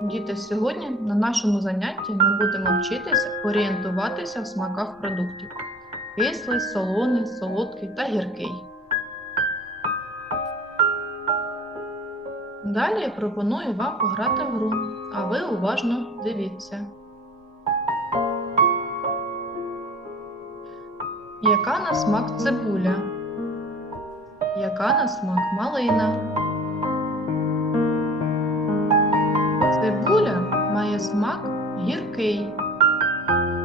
Діти, сьогодні на нашому занятті ми будемо вчитися орієнтуватися в смаках продуктів: кислий, солоний, солодкий та гіркий. Далі я пропоную вам пограти в гру, а ви уважно дивіться. Яка на смак цибуля? Яка на смак малина? Цибуля має смак гіркий,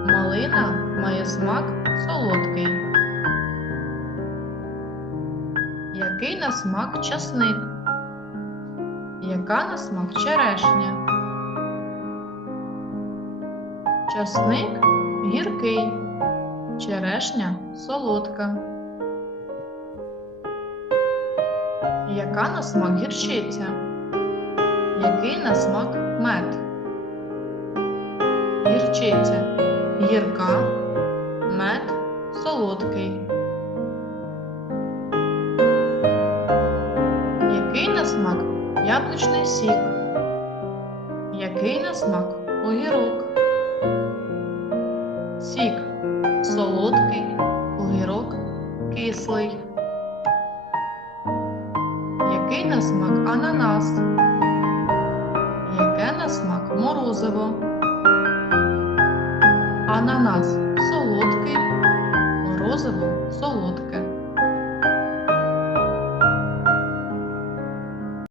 малина має смак солодкий. Який на смак часник? Яка на смак черешня? Часник гіркий, черешня солодка. Яка на смак гірчиця? Який на смак мед? Гірчиця гірка, мед солодкий. Який на смак яблучний сік? Який на смак огірок? Сік солодкий, огірок кислий. Який на смак ананас? Морозиво? Ананас солодкий, морозиво солодке.